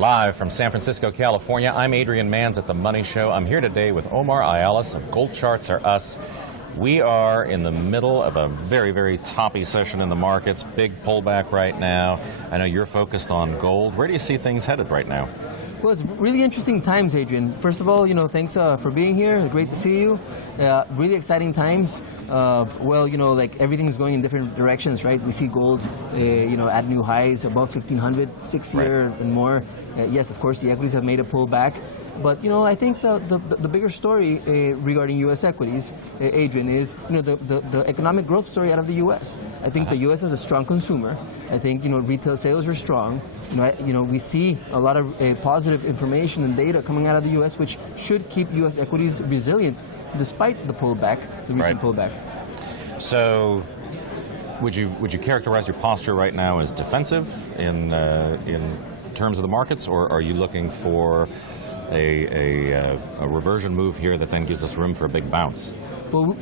Live from San Francisco, California, I'm Adrian Manns at the Money Show. I'm here today with Omar Ayales of Gold Charts Are Us. We are in the middle of a very, very toppy session in the markets, big pullback right now. I know you're focused on gold. Where do you see things headed right now? Well, it's really interesting times, Adrian. First of all, thanks for being here. Great to see you. Really exciting times. Well, like everything's going in different directions, right? We see gold, at new highs, above 1,500, 6-year and more. Yes, of course, the equities have made a pullback. But, I think the bigger story regarding U.S. equities, Adrian, is, the economic growth story out of the U.S. I think the U.S. is a strong consumer. I think, retail sales are strong. We see a lot of positive information and data coming out of the U.S., which should keep U.S. equities resilient despite the pullback, the recent pullback. So, would you characterize your posture right now as defensive in terms of the markets, or are you looking for a reversion move here that then gives us room for a big bounce? Well,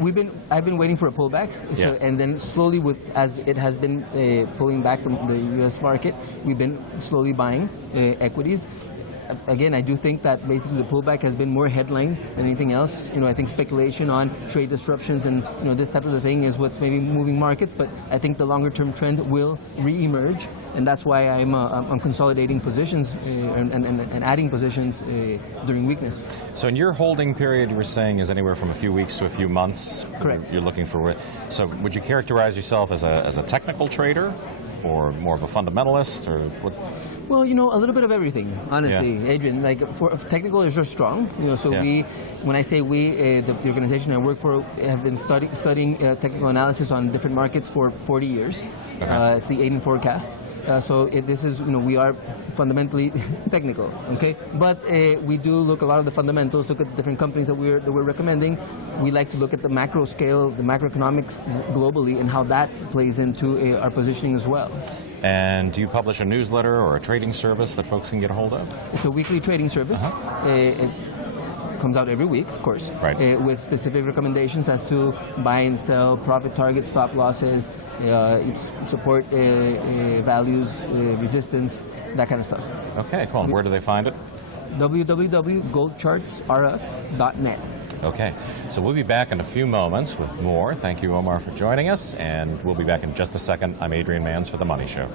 I've been waiting for a pullback, and then slowly, as it has been pulling back from the U.S. market, we've been slowly buying equities. Again, I do think that basically the pullback has been more headline than anything else. I think speculation on trade disruptions and this type of a thing is what's maybe moving markets. But I think the longer-term trend will re-emerge, and that's why I'm consolidating positions and adding positions during weakness. So in your holding period, you were saying is anywhere from a few weeks to a few months. Correct. You're looking for. So would you characterize yourself as a technical trader, or more of a fundamentalist, or what? Well, a little bit of everything, honestly, Adrian. Like, for technical is just strong. When I say we, the organization I work for have been studying technical analysis on different markets for 40 years. It's the Aiden forecast. This is, we are fundamentally technical, okay? But we do look a lot of the fundamentals, look at different companies that we're recommending. We like to look at the macro scale, the macroeconomics globally, and how that plays into our positioning as well. And do you publish a newsletter or a trading service that folks can get a hold of? It's a weekly trading service. It comes out every week, of course, with specific recommendations as to buy and sell, profit targets, stop losses, support values, resistance, that kind of stuff. Okay, cool. And where do they find it? www.goldchartsrus.net. Okay, so we'll be back in a few moments with more. Thank you, Omar, for joining us, and we'll be back in just a second. I'm Adrian Manns for The Money Show.